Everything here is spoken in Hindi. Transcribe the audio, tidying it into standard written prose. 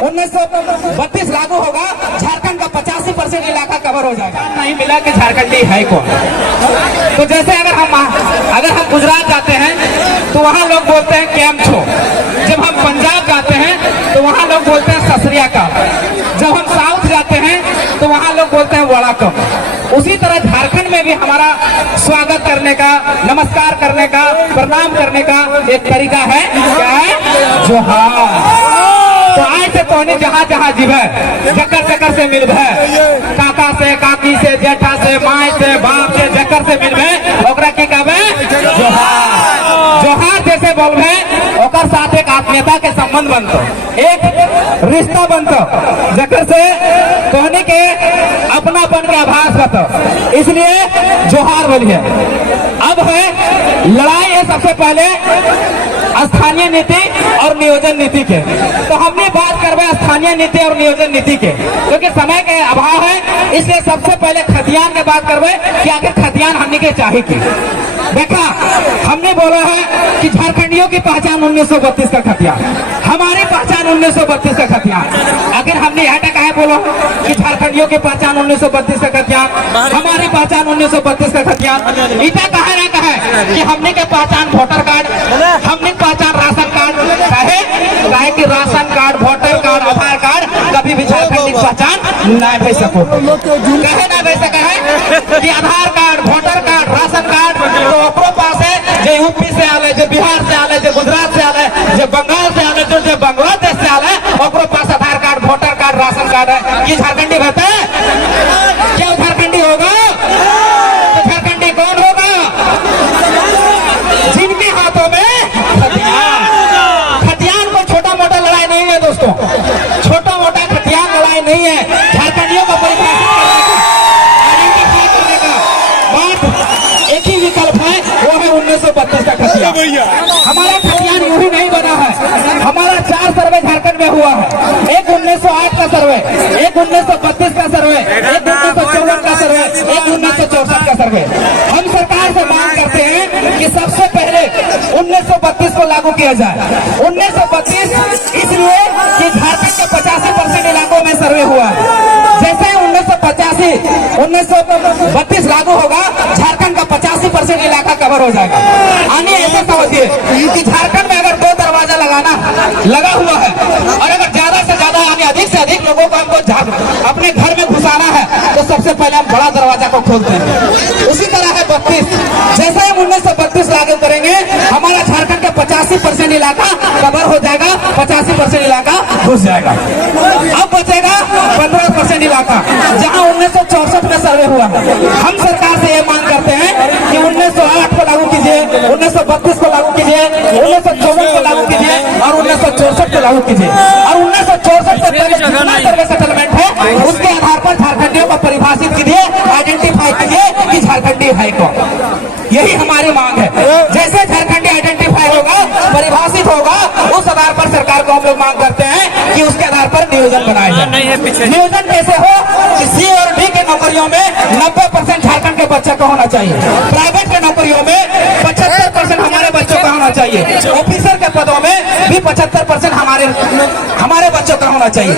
1932 लागू होगा, झारखंड का 85% इलाका कवर हो जाएगा। नहीं मिला कि झारखंडी है कौन। तो जैसे अगर हम गुजरात जाते हैं तो वहाँ लोग बोलते हैं कैम छो। जब हम पंजाब जाते हैं तो वहाँ लोग बोलते हैं सत श्री अकाल। जब हम साउथ जाते हैं तो वहाँ लोग बोलते हैं वड़ाकम। उसी तरह झारखंड में भी हमारा स्वागत करने का, नमस्कार करने का, प्रणाम करने का एक तरीका है। क्या है? जोहार। तो आज से तोने जहाँ जहाँ जीव है, जकर जकर से मिल है, काका से, काकी से, जेठा से, माए से, बाप से, जकर से मिल है, ओकरा की कहबे जोहार। जोहार जैसे बोलबे ओकर साथ एक आत्मीयता के संबंध बनतो, एक रिश्ता बनतो, जकर से कहने के अपनापन के आभास बतो। इसलिए जोहार बोलिए। अब है लड़ाई है सबसे पहले स्थानीय नीति और नियोजन नीति के। तो हमने बात करवे स्थानीय नीति और नियोजन नीति के, क्योंकि समय के अभाव है, इसलिए सबसे पहले खतियान के बात करवे कि आखिर खतियान हमने के चाहे की। देखा, हमने बोला है कि झारखंडियों की पहचान 1932 का खतियान, हमारी पहचान 1932 का खतियान। आखिर हमने यह कहा है बोलो कि झारखंडियों की पहचान 1932 का खतियान, हमारी पहचान 1932 का खतियान। इतना कहा ना कहा कि हमने के पहचान वोटर कार्ड, हमने पहचान राशन कार्ड। कहे कि राशन कार्ड, वोटर कार्ड, आधार कार्ड कभी भी झारखंडी की पहचान नहीं भेज सको। कहे ना भेज सके है कि Aadhaar card, voter card, ration card तो ओकरो पास है जो यूपी से आले, जो बिहार से आले, जो गुजरात से आले, जो बंगाल से आले, जो बांग्लादेश से आले, ओकरो पास Aadhaar card, voter card, ration card है। ये झारखंडी रहता है? क्या झारखंडी होगा? तो झारखंडी कौन होगा? जिनके हाथों में खतियान। खतियान को छोटा मोटा लड़ाई नहीं है दोस्तों, छोटा मोटा खतियान लड़ाई नहीं है। झारखंडियों को आइडेंटिफाई करने का बात एक ही विकल्प है, वो है 1932 का खतियान। हमारा खतियान यूं ही नहीं बना है, हमारा 4 सर्वे झारखंड में हुआ है। एक 1908 का सर्वे, एक 1932 का सर्वे, एक 1954 का सर्वे, एक 1964 का सर्वे। हम सरकार से मांग करते हैं कि सबसे पहले 1932 को लागू किया जाए। 1932 इसलिए कि झारखंड के 85% इलाकों में सर्वे हुआ है। जैसे 1932 लागू होगा, झारखंड का 85% इलाका कवर हो जाएगा। आने ऐसे समझिए कि झारखंड में अगर 2 दरवाजा लगाना लगा हुआ है और अगर ज्यादा से ज्यादा यानी अधिक से अधिक लोगों को हमको अपने घर में घुसाना है तो सबसे पहले हम बड़ा दरवाजा को खोलते हैं। उसी तरह है 32। जैसे हम 1932 लागू करेंगे, हमारा झारखंड का 85% इलाका कवर हो जाएगा, 85% इलाका घुस जाएगा। अब बचेगा 15% इलाका, जहां 1964 में सर्वे हुआ है। हम सरकार से ये मांग करते हैं कि 1908 को लागू कीजिए, 1932 को लागू कीजिए, 1954 को लागू कीजिए और 1964 को लागू कीजिए। और 1964 से पहले जितना सर्वे सेटलमेंट है उसके आधार पर झारखंडियों को परिभाषित कीजिए, आइडेंटिफाई कीजिए कि झारखंडी है कौन। यही हमारी मांग है। जैसे झारखंडी आइडेंटिफाई होगा, परिभाषित होगा, उस आधार पर सरकार को हम लोग मांग करते हैं कि उसके आधार पर नियोजन बनाया जाए। नियोजन कैसे हो कि सी और डी के नौकरियों में 90% झारखंड के बच्चे को होना चाहिए, प्राइवेट के नौकरियों में 75% हमारे बच्चों का होना चाहिए, ऑफिसर के पदों में भी 75% हमारे बच्चों का होना चाहिए।